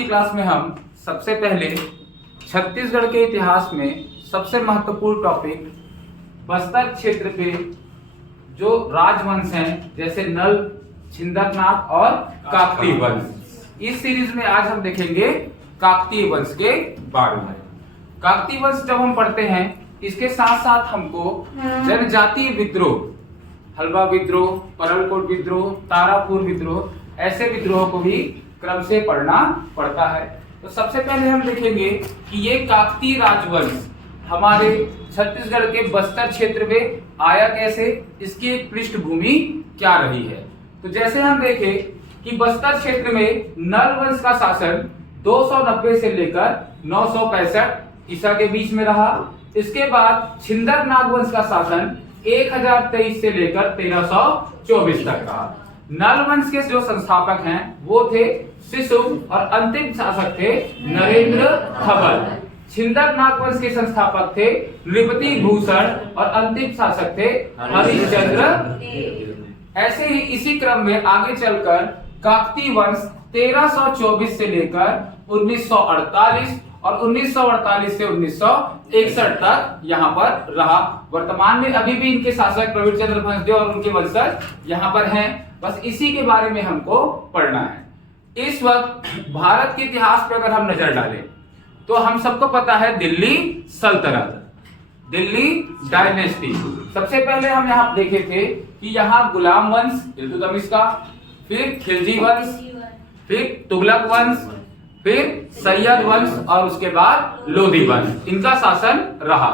की क्लास में हम सबसे पहले छत्तीसगढ़ के इतिहास में सबसे महत्वपूर्ण टॉपिक बस्तर क्षेत्र पे जो राजवंश हैं जैसे नल, छिंदकनाथ और काकतीय वंश, इस सीरीज में आज हम देखेंगे काकतीय वंश के बारे में। काकतीय वंश जब हम पढ़ते हैं इसके साथ साथ हमको जनजातीय विद्रोह, हलवा विद्रोह, परलकोट विद्रोह, तारापुर विद्रोह, ऐसे विद्रोह को भी क्रम से पढ़ना पड़ता है। तो सबसे पहले हम देखेंगे कि ये काकतीय राजवंश हमारे छत्तीसगढ़ के बस्तर क्षेत्र में आया कैसे, इसकी एक पृष्ठभूमि क्या रही है। तो जैसे हम देखें कि बस्तर क्षेत्र में नल वंश का शासन 290 से लेकर 965 ईसा के बीच में रहा। इसके बाद छिंदकनाथ वंश का शासन 1023 से लेकर 1324 तक रहा। नल वंश के जो संस्थापक हैं वो थे शिशुप और अंतिम शासक थे नरेंद्र खबर। छिंदकनाथ वंश के संस्थापक थे नृपति भूषण और अंतिम शासक थे हरिश्चंद्र। ऐसे ही इसी क्रम में आगे चलकर काकतीय वंश 1324 से लेकर 1948 और 1948 से 1961 तक यहाँ पर रहा। वर्तमान में अभी भी इनके शासक प्रवीण चंद्र भंजदेव और उनके वंशज यहाँ पर हैं। बस इसी के बारे में हमको पढ़ना है। इस वक्त भारत के इतिहास पर अगर हम नजर डालें तो हम सबको पता है दिल्ली सल्तनत, दिल्ली डायनेस्टी। सबसे पहले हम यहाँ देखे थे कि यहाँ गुलाम वंश इल्तुतमिश का, फिर खिलजी वंश, फिर तुगलक वंश, फिर सैयद वंश और उसके बाद लोधी वंश, इनका शासन रहा।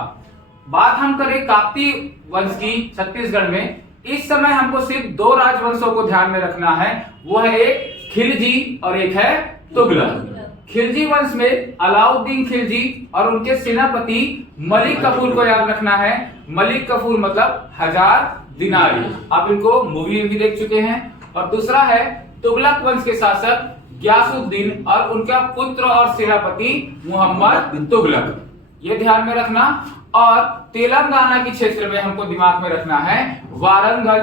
बात हम करें काकतीय वंश की छत्तीसगढ़ में, इस समय हमको सिर्फ दो राजवंशों को ध्यान में रखना है, वो है एक खिलजी और एक है तुगलक। खिलजी वंश में अलाउद्दीन खिलजी और उनके सेनापति मलिक कफूर को याद रखना है। मलिक कफूर मतलब 1000 दिनारी, आप इनको मूवी में भी देख चुके हैं। और दूसरा है तुगलक वंश के शासक गियासुद्दीन और उनका पुत्र और सेनापति मोहम्मद तुगलक, ये ध्यान में रखना। और तेलंगाना के क्षेत्र में हमको दिमाग में रखना है वारंगल,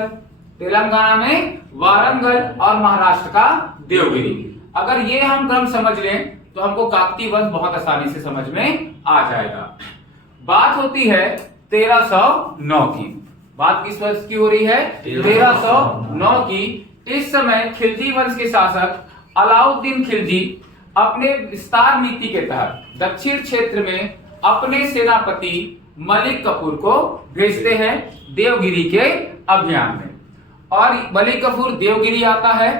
तेलंगाना में वारंगल और महाराष्ट्र का देवगिरी। अगर ये हम क्रम समझ लें तो हमको काकतीय वंश बहुत आसानी से समझ में आ जाएगा। बात होती है 1309 की। बात किस वर्ष की हो रही है? 1309 की। इस समय खिलजी वंश के शासक अलाउद्दीन खिलजी अपने विस्तार नीति के तहत दक्षिण क्षेत्र में अपने सेनापति मलिक कफूर को भेजते हैं देवगिरी के अभियान में। और मलिक कफूर देवगिरी आता है,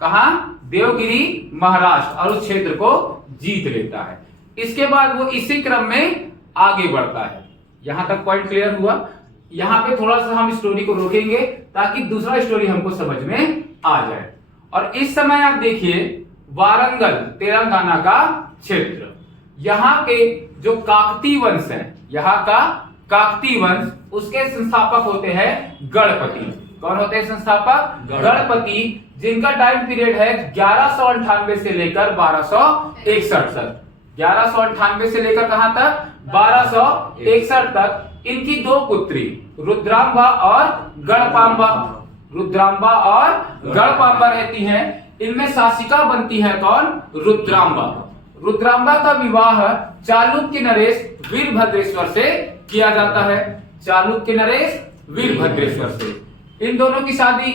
कहां? देवगिरी महाराष्ट्र, और उस क्षेत्र को जीत लेता है। इसके बाद वो इसी क्रम में आगे बढ़ता है। यहां तक पॉइंट क्लियर हुआ? यहां पे थोड़ा सा हम स्टोरी को रोकेंगे ताकि दूसरा स्टोरी हमको समझ में आ जाए। और इस समय आप देखिए वारंगल तेलंगाना का क्षेत्र, यहाँ के जो काकतीय वंश है, यहाँ का काकतीय वंश, उसके संस्थापक होते हैं गणपति। कौन होते हैं संस्थापक? गणपति, जिनका टाइम पीरियड है 1198 से लेकर 1261 तक। 1198 से लेकर कहां तक? 1261 तक। इनकी दो पुत्री रुद्रांबा और गणपांबा, रुद्रांबा और गणपांबा रहती हैं। इनमें शासिका बनती है कौन? रुद्रांबा। रुद्रांबा का विवाह चालुक्य नरेश वीरभद्रेश्वर से किया जाता है। चालुक्य नरेश वीरभद्रेश्वर से इन दोनों की शादी,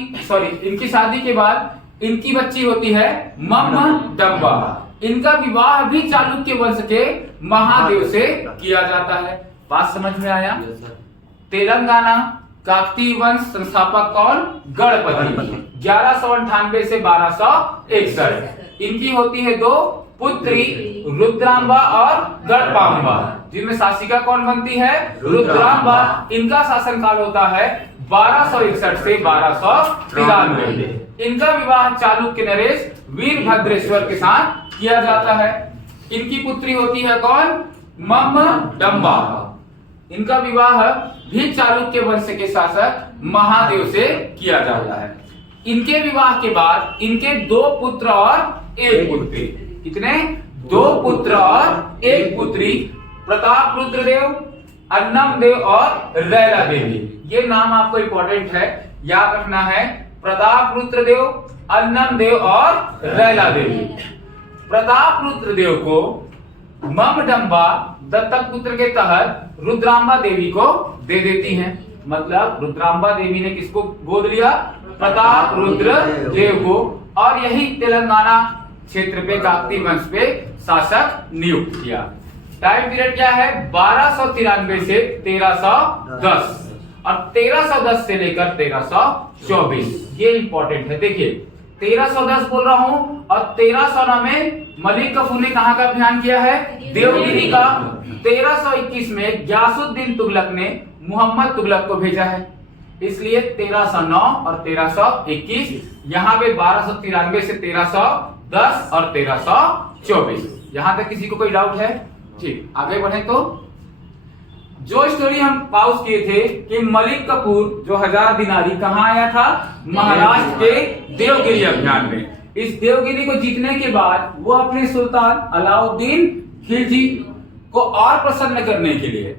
इनकी शादी के बाद इनकी बच्ची होती है मम्मदम्बा। इनका विवाह भी चालुक्य वंश के महादेव से किया जाता है। बात समझ में आया? तेलंगाना काकतीय वंश संस्थापक कौन? गणपति। 1198 से 1261। इनकी होती है दो पुत्री रुद्रांबा और गणपांबा, जिनमें शासिका कौन बनती है? रुद्रांबा। इनका शासनकाल होता है 1261 से 1293। इनका विवाह चालुक्य नरेश वीरभद्रेश्वर के साथ किया जाता है। इनकी पुत्री होती है कौन? मम्मदम्बा। इनका विवाह भी चालुक्य वंश के शासक महादेव से किया जाता है। इनके विवाह के बाद इनके दो पुत्र और एक पुत्री। कितने? दो पुत्र और एक पुत्री, प्रताप रुद्रदेव, अन्नम देव और रैला देवी। ये नाम आपको इंपॉर्टेंट है, याद रखना है। प्रताप रुद्रदेव, अन्नम देव और रैला देवी। प्रताप देव को ममडंबा दत्तक पुत्र के तहत रुद्रांबा देवी को दे देती हैं। मतलब रुद्रांबा देवी ने किसको गोद लिया? प्रताप रुद्र देव को, और यही तेलंगाना क्षेत्र पे काकतीय वंश पे शासक नियुक्त किया। टाइम पीरियड क्या है? 1293 से 1310 और 1310 से लेकर 1324। ये इंपॉर्टेंट है। देखिए 1310 बोल रहा हूं और 1309 में मलिक कफूर ने कहां का अभियान किया है? देवगिरी का। 1321 में ग्यासुद्दीन तुगलक ने मोहम्मद तुगलक को भेजा है, इसलिए 1309 और 1321। यहां पे 1293 से 1310 और 1324। यहां तक किसी को कोई डाउट है? ठीक, आगे बढ़े तो जो स्टोरी हम पाउस किए थे कि मलिक कफूर जो 1000 दिनारी कहां आया था? महाराष्ट्र के देवगिरी अभियान में। इस देवगिरी को जीतने के बाद वो अपने सुल्तान अलाउद्दीन खिलजी को और प्रसन्न करने के लिए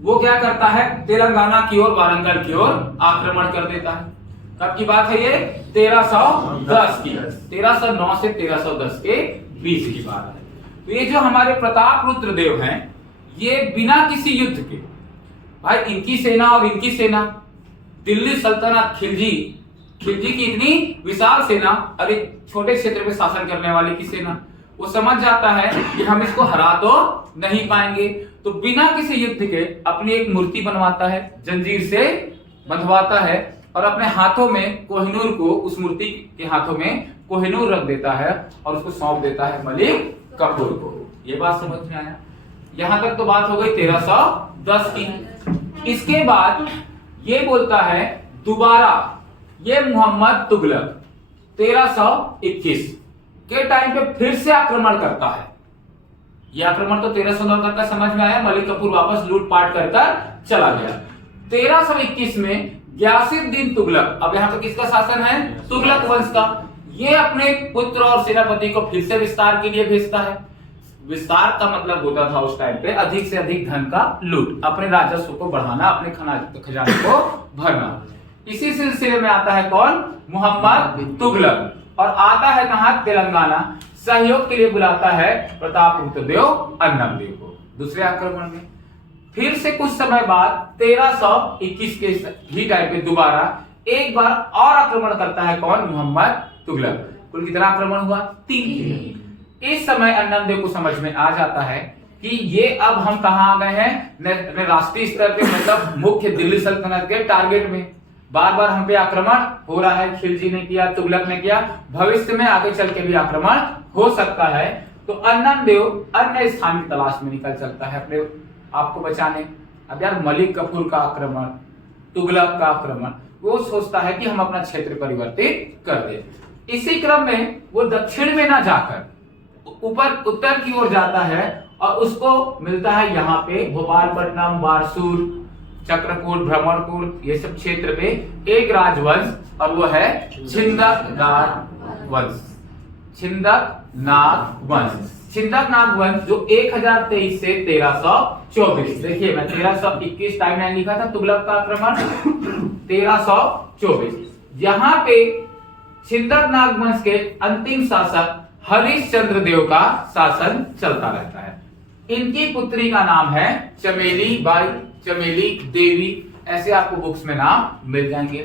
वो क्या करता है? तेलंगाना की ओर, वारंगल की ओर आक्रमण कर देता है। कब की बात है ये? 1310 की। 1309 से 1310 के बीच की बात है। तो ये जो हमारे प्रताप रुद्र देव हैं, ये बिना किसी युद्ध के, भाई इनकी सेना और इनकी सेना, दिल्ली सल्तनत खिलजी की इतनी विशाल सेना और एक छोटे क्षेत्र में शासन करने वाले की सेना, वो समझ जाता है कि हम इसको हरा तो नहीं पाएंगे, तो बिना किसी युद्ध के अपनी एक मूर्ति बनवाता है, जंजीर से बंधवाता है और अपने हाथों में कोहिनूर को, उस मूर्ति के हाथों में कोहिनूर रख देता है और उसको सौंप देता है मलिक कफूर को। ये बात समझ में आया? यहां तक तो बात हो गई 1310 की। इसके बाद ये बोलता है दोबारा ये मोहम्मद तुगलक 1321 के टाइम पे फिर से आक्रमण करता है। ये आक्रमण तो 1309 तक का समझ में आया, मलिक कफूर वापस लूटपाट कर चला गया। 1321 में ग्यासुद्दीन तुगलक, अब यहां पे किसका शासन है? तुगलक वंश का। ये अपने पुत्र और सेनापति को फिर से विस्तार के लिए भेजता है। विस्तार का मतलब होता था उस टाइम पे अधिक से अधिक धन का लूट, अपने राजस्व को बढ़ाना, अपने खजाने को भरना। इसी सिलसिले में आता है कौन? मोहम्मद तुगलक, और आता है कहां? तेलंगाना। सहयोग के लिए बुलाता है प्रताप रुद्र देव अन्नम देव को दूसरे आक्रमण में। फिर से कुछ समय बाद 1321 के ही टाइम पे दोबारा एक बार और आक्रमण करता है कौन? मोहम्मद तुगलक। कुल कितना आक्रमण हुआ? 3। इस समय अन्नम देव को समझ में आ जाता है कि ये अब हम कहां आ गए हैं? राष्ट्रीय स्तर पे, मतलब मुख्य दिल्ली सल्तनत के टारगेट में। बार बार हम पे आक्रमण हो रहा है, खिलजी ने किया, तुगलक ने किया, भविष्य में आगे चल के भी आक्रमण हो सकता है। तो अन्नम देव अन्य स्थान की तलाश में निकल चलता है अपने आपको बचाने। अब यार मलिक कफूर का आक्रमण, तुगलक का आक्रमण, वो सोचता है कि हम अपना क्षेत्र परिवर्तित कर दे। इसी क्रम में वो दक्षिण में ना जाकर ऊपर उत्तर की ओर जाता है और उसको मिलता है यहाँ पे भोपालपट्टनम, बारसूर, चक्रकूट, भ्रमणपुर, ये सब क्षेत्र पे एक राजवंश, और वो है छिंदक नाग वंश। छिंदक नाग वंश, छिंदक नाग वंश जो 1023 से 1324। देखिए मैं 1321 टाइमलाइन लिखा था, तुगलक का आक्रमण 1324। यहाँ पे छिंदक नाग वंश के अंतिम शासक हरिश्चंद्र देव का शासन चलता रहता है। इनकी पुत्री का नाम है चमेली बाई, चमेली देवी, ऐसे आपको बुक्स में नाम मिल जाएंगे।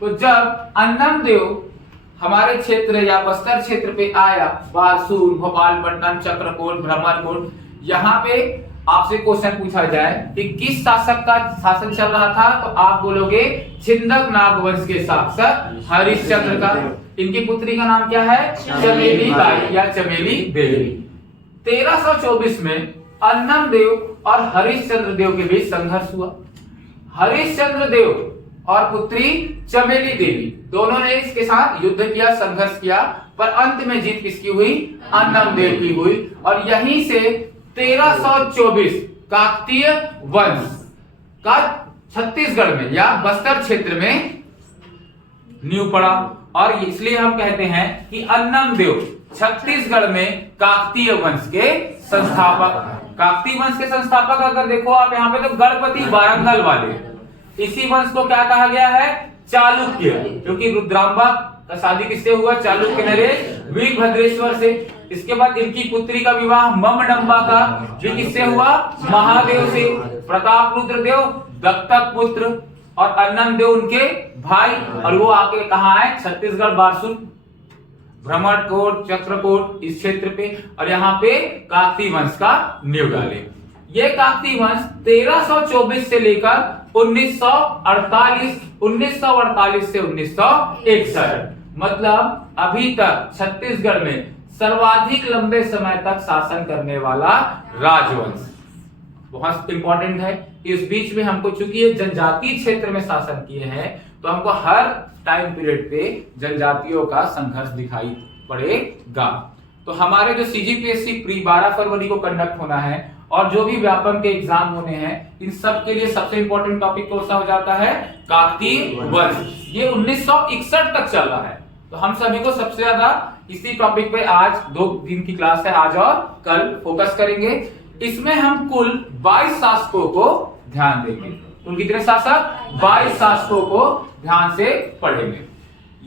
तो जब अन्नम देव हमारे क्षेत्र या बस्तर क्षेत्र पे आया, बारसूर, भोपालपट्टनम, चक्रकोट, भ्रमरकोट, यहाँ पे आपसे क्वेश्चन पूछा जाए कि किस शासक का शासन चल रहा था, तो आप बोलोगे छिंदक नाग वंश के शासक हरिश्चंद्र का। इनकी पुत्री का नाम क्या है? चमेली बाई या चमेली देवी। 1324 में अन्नम देव और हरिश्चंद्र देव के बीच संघर्ष हुआ। हरिश्चंद्र देव और पुत्री चमेली देवी दोनों ने इसके साथ युद्ध किया, संघर्ष किया, पर अंत में जीत किसकी हुई? अन्नम देव की हुई। और यहीं से 1324 काकतीय वंश का छत्तीसगढ़ में या बस्तर क्षेत्र में नींव पड़ा। और इसलिए हम कहते हैं कि अन्नम देव छत्तीसगढ़ में काकतीय वंश के संस्थापक। काकतीय वंश के संस्थापक अगर देखो आप यहाँ पे, तो गणपति वारंगल वाले, इसी वंश को क्या कहा गया है? चालुक्य, क्योंकि रुद्रांबा का शादी किससे हुआ? चालुक्य नरेश वीरभद्रेश्वर से। इसके बाद इनकी पुत्री का विवाह ममडंबा का भी किससे हुआ? महादेव से। प्रताप रुद्र देव दत्तक पुत्र और अन्नम देव उनके भाई, और वो आके कहाँ आए? छत्तीसगढ़ बारसूर भ्रमरकोट चक्रकोट इस क्षेत्र पे, और यहाँ पे काकतीय वंश का नींव डाले। ये काकतीय वंश 1324 से लेकर 1948 से 1961, मतलब अभी तक छत्तीसगढ़ में सर्वाधिक लंबे समय तक शासन करने वाला राजवंश। बहुत इंपॉर्टेंट है। इस बीच में हमको चूंकि ये जनजातीय क्षेत्र में शासन किए हैं, तो हमको हर टाइम पीरियड पे जनजातियों का संघर्ष दिखाई पड़ेगा। तो हमारे जो सीजीपीएससी प्री 12 फरवरी को कंडक्ट होना है और जो भी व्यापम के एग्जाम होने हैं, इन सब के लिए सबसे इंपॉर्टेंट टॉपिक कौन सा हो जाता है? काकतीय वंश। ये 1961 तक चल रहा है। तो हम सभी को सबसे ज्यादा इसी टॉपिक पे आज 2 दिन की क्लास है, आज और कल फोकस करेंगे। इसमें हम कुल 22 शासकों को ध्यान देंगे। कुल कितने शासक? 22 शासकों को ध्यान से पढ़ेंगे।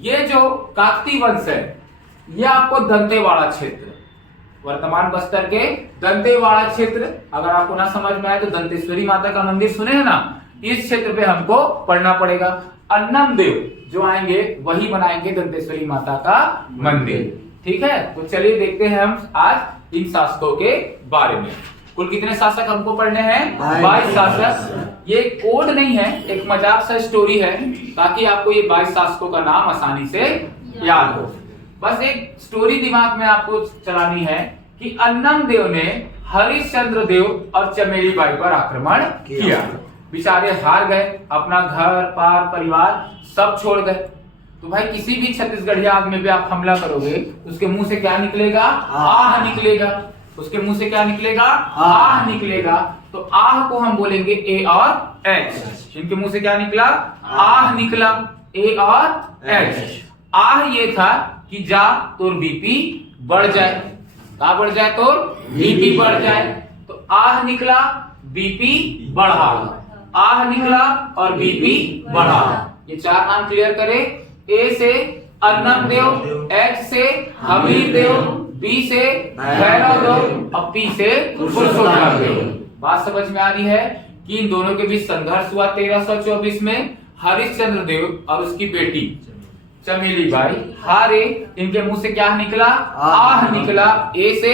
ये जो काकतीय वंश है, ये आपको दंतेवाड़ा क्षेत्र, वर्तमान बस्तर के दंतेवाड़ा क्षेत्र, अगर आपको ना समझ में आए तो दंतेश्वरी माता का मंदिर सुने हैं ना, इस क्षेत्र पे हमको पढ़ना पड़ेगा। अन्नम देव जो आएंगे वही बनाएंगे दंतेश्वरी माता का मंदिर। ठीक है, तो चलिए देखते हैं हम आज इन शासकों के बारे में। कुल कितने शासक हमको पढ़ने हैं? 22 शासक। ये कोड नहीं है, एक मजाक सा स्टोरी है, ताकि आपको ये 22 शासकों का नाम आसानी से याद हो। बस एक स्टोरी दिमाग में आपको चलानी है कि अन्नम देव ने हरिश्चंद्र देव और चमेली बाई पर आक्रमण किया। बेचारे हार गए, अपना घर पार परिवार सब छोड़ गए। तो भाई किसी भी छत्तीसगढ़ी आदमी पे आप हमला करोगे, उसके मुंह से क्या निकलेगा? आह निकलेगा। उसके मुंह से क्या निकलेगा? आह निकलेगा। तो आह को हम बोलेंगे ए और एच। इनके मुंह से क्या निकला? आह निकला, ए और एच। आह ये था कि जा तोर बीपी बढ़ जाए। क्या बढ़ जाए? तोर बीपी बढ़ जाए। तो आह निकला, बीपी बढ़ा, आह निकला और बीपी बढ़ा। ये 4 नाम क्लियर करें। ए से अन्नम देव, एच से हमीर देव, बी से भैरव देव और पी से पुरुषोत्तम देव। बात समझ में आ रही है कि इन दोनों के बीच संघर्ष हुआ 1324 में। हरिश्चंद्र देव और उसकी बेटी चमेली बाई हारे। इनके मुंह से क्या निकला? आह निकला। ए से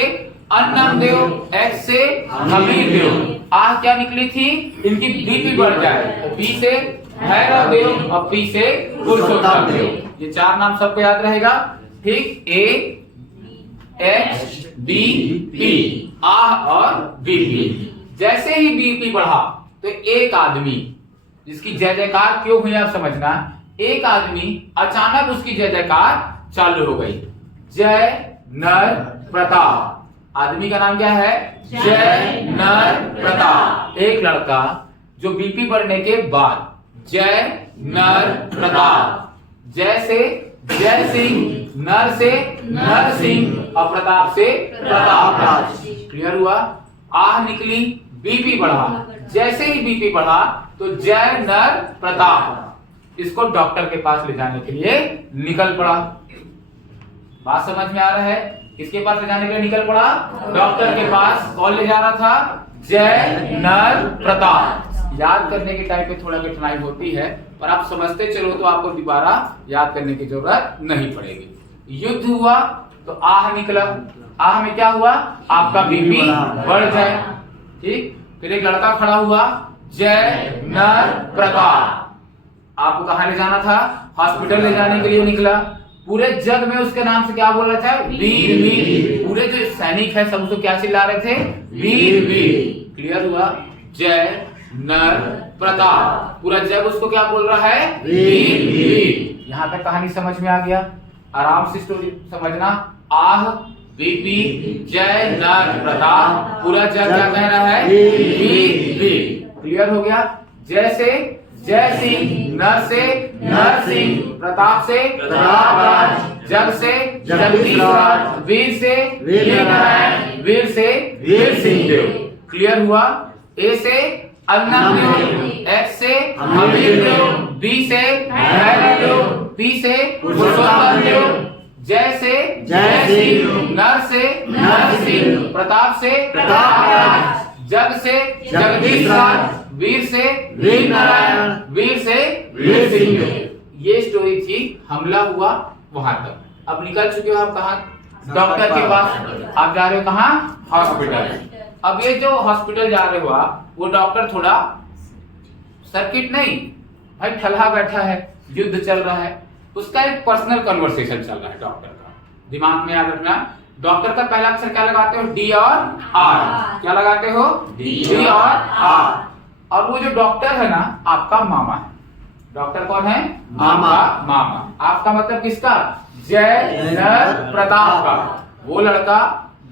अन्नम देव, एच से हमीर देव। आह क्या निकली थी? इनकी बीपी बढ़ जाए। बी से भैरव देव और पी से पुरुषोत्तम देव। ये 4 नाम सबको याद रहेगा। ठीक, ए एच बी पी, आह और बीपी। जैसे ही बीपी बढ़ा तो एक आदमी, जिसकी जय जयकार क्यों हुई आप समझना, एक आदमी अचानक उसकी जय जयकार चालू हो गई। जय नर प्रताप। आदमी का नाम क्या है? जय नर प्रताप। एक लड़का जो बीपी बढ़ने के बाद जय नर प्रताप, जय से जय सिंह, नर से नर सिंह और प्रताप से प्रताप राज। क्लियर हुआ? आह निकली, बीपी बढ़ा। जैसे ही बीपी बढ़ा तो जय नर प्रताप इसको डॉक्टर के पास ले जाने के लिए निकल पड़ा। बात समझ में आ रहा है? किसके पास ले जाने के लिए निकल पड़ा? डॉक्टर के पास। कौन ले जा रहा था? जय नर प्रताप। याद करने के टाइम पे थोड़ा कठिनाई होती है, पर आप समझते चलो तो आपको दोबारा याद करने की जरूरत नहीं पड़ेगी। युद्ध हुआ तो आह निकला। आह में क्या हुआ? आपका बीपी बढ़ जाए। ठीक, फिर एक लड़का खड़ा हुआ, जय नर प्रताप। आपको कहां ले जाना था? हॉस्पिटल ले जाने के लिए निकला। पूरे जग में उसके नाम से क्या बोल रहे थे? वीर वीर। पूरे जो सैनिक है सब उसको क्या चिल्ला रहे थे? वीर वीर। क्लियर हुआ? जय नर प्रताप। पूरा जग उसको क्या बोल रहा है? वीर वीर। यहां तक कहानी समझ में आ गया? आराम से स्टोरी समझना। आह, बीपी, जय नर प्रताप। पूरा जग क्या कह रहा है? वीर वीर। क्लियर हो गया? जय से जय सिंह, नर से नर सिंह, प्रताप से प्रताप राज, जग से जगदीश राज, वीर से वीर नारायण, वीर से वीर सिंह देव। क्लियर हुआ? ए से अन्नम देव, एच से हमीर देव, बी से भैरव देव, पी से पुरुषोत्तम देव, जय से जय सिंह, नर से नरसिंह, प्रताप से प्रतापराज, जग से जगदीश राज, वीर से वीर नारायण, वीर से वीर सिंह। ये स्टोरी थी, हमला हुआ वहां तक। अब निकल चुके हो आप कहाँ? डॉक्टर के पास। आप जा रहे हो कहाँ? हॉस्पिटल। अब ये जो हॉस्पिटल जा रहे हो आप, वो डॉक्टर थोड़ा सर्किट नहीं भाई, ठल्हा बैठा है, युद्ध चल रहा है, उसका एक पर्सनल कन्वर्सेशन चल रहा है डॉक्टर का। दिमाग में याद रखना, डॉक्टर का पहला अक्षर क्या लगाते हो? डी और आर। क्या लगाते हो? डी और आर। और वो जो डॉक्टर है ना, आपका मामा है। डॉक्टर कौन है? मामा। मामा। आपका मतलब किसका? जय नर प्रताप का। वो लड़का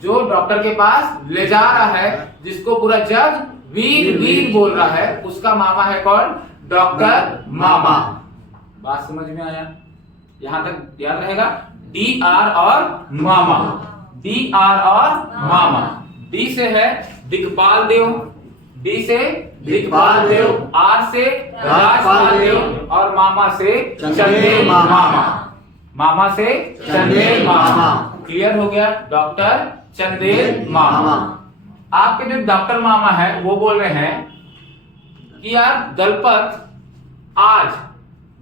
जो डॉक्टर के पास ले जा रहा है, जिसको पूरा जग वीर वीर बोल रहा है, उसका मामा है कौन? डॉक्टर मामा। बात समझ में आया? यहां तक याद रहेगा। डी आर और मामा, डी आर और मामा। डी से है दिक्पाल देव, डी से दिक्पाल देव, आर से राजपाल देव, और मामा से चंदेल मामा। मामा से चंदेल मामा। क्लियर हो गया? डॉक्टर चंदेल मामा। आपके जो डॉक्टर मामा है वो बोल रहे हैं कि यार दलपत आज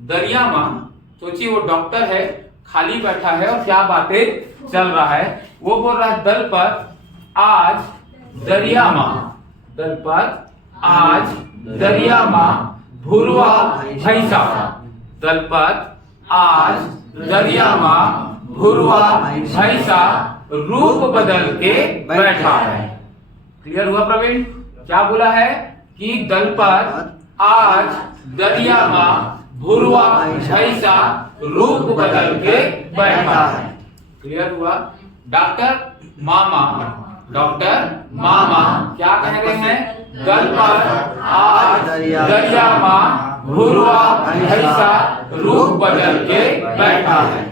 दरिया में, सोचिए वो डॉक्टर है, खाली बैठा है और क्या बातें चल रहा है। वो बोल रहा है दलपत आज दरिया में, दलपत आज दरिया में भुरवा भैंसा, दलपत आज दरिया में भुरवा भैंसा रूप बदल के बैठा है। क्लियर हुआ प्रवीण? क्या बोला है कि दलपत आज दरिया में भुरवा भैंसा रूप बदल के बैठा है। क्लियर हुआ? डॉक्टर मामा, डॉक्टर मामा क्या कह रहे हैं? दलपत आज दरिया में भुरवा भैंसा रूप बदल के बैठा है।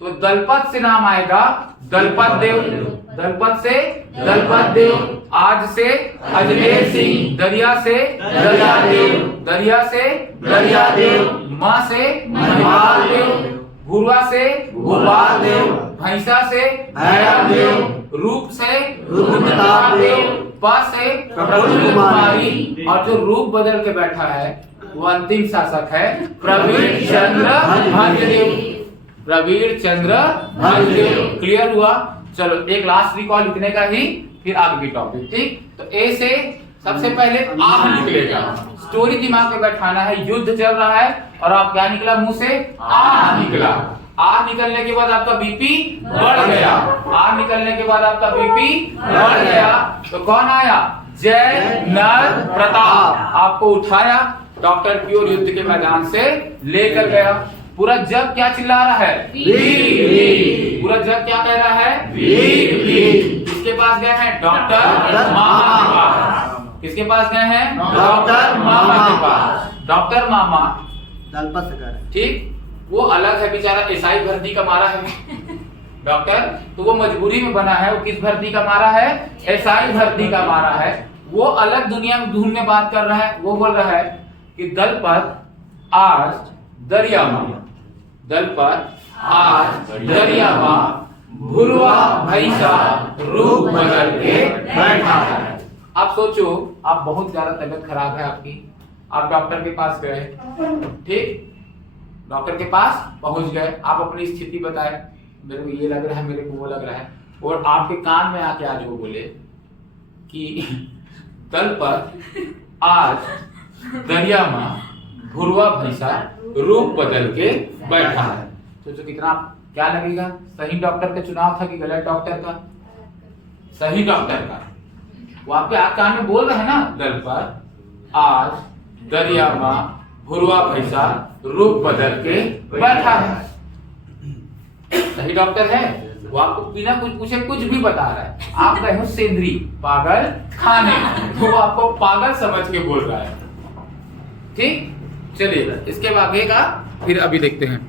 तो दलपत से नाम आएगा दलपत देव, दलपत से दलपत देव, आज से अजमेर सिंह, दरिया से दरिया देव, दरिया से दरिया देव, माँ से महिपाल देव, भुरवा से भूपाल देव, भैंसा से भैरव देव, रूप से रूपताप देव, पा से प्रभु कुमारी, और जो रूप बदल के बैठा है वो अंतिम शासक है प्रवीण चंद्र भंजदेव, प्रवीण चंद्र भंजदेव। क्लियर हुआ? चलो एक लास्ट रिकॉल इतने का ही, फिर आगे की टॉपिक। ठीक, तो ए से सबसे पहले आह निकलेगा। स्टोरी दिमाग में बैठाना है, युद्ध चल रहा है और आप क्या निकला मुंह से? आह निकला। आह निकलने के बाद आपका बीपी बढ़ गया, आह निकलने के बाद आपका बीपी बढ़ गया। तो कौन आया? जय नर प्रताप। आपको उठाया, डॉक्टर की ओर युद्ध के मैदान से लेकर गया। पूरा जग क्या चिल्ला रहा है? वीर वीर। पूरा जग क्या कह रहा है? वीर वीर। किसके पास गए हैं? डॉक्टर मामा के पास। किसके पास गए हैं? डॉक्टर मामा के पास। डॉक्टर मामा दलपत से कर, ठीक, वो अलग है बेचारा, एसआई भर्ती का मारा है डॉक्टर, तो वो मजबूरी में बना है। वो किस भर्ती का मारा है? एसआई भर्ती का मारा है। वो अलग दुनिया में धुन में बात कर रहा है। वो बोल रहा है कि दलपत आज दरिया में, दलपत आज दरिया में भुरवा भैंसा रूप बदल के बैठा है। आप सोचो, आप बहुत ज्यादा तबीयत खराब है आपकी, आप डॉक्टर के पास गए, ठीक, डॉक्टर के पास पहुंच गए, आप अपनी स्थिति बताए, मेरे को ये लग रहा है, मेरे को वो लग रहा है, और आपके कान में आके आज वो बोले कि दलपत आज दरिया में भुरवा भैंसा रूप बदल के बैठा है। सोचो कितना क्या लगेगा? सही डॉक्टर का चुनाव था कि गलत डॉक्टर का? सही डॉक्टर का। वो आपके कान में बोल रहे हैं ना, दलपत आज दरिया में भुरवा भैंसा रूप बदल के बैठा है। सही डॉक्टर है, वो आपको बिना कुछ पूछे कुछ भी बता रहा है। आप गए हो सेंद्री पागल खाने, तो वो आपको पागल समझ के बोल रहा है। ठीक, चलिए इसके आगे का फिर अभी देखते हैं।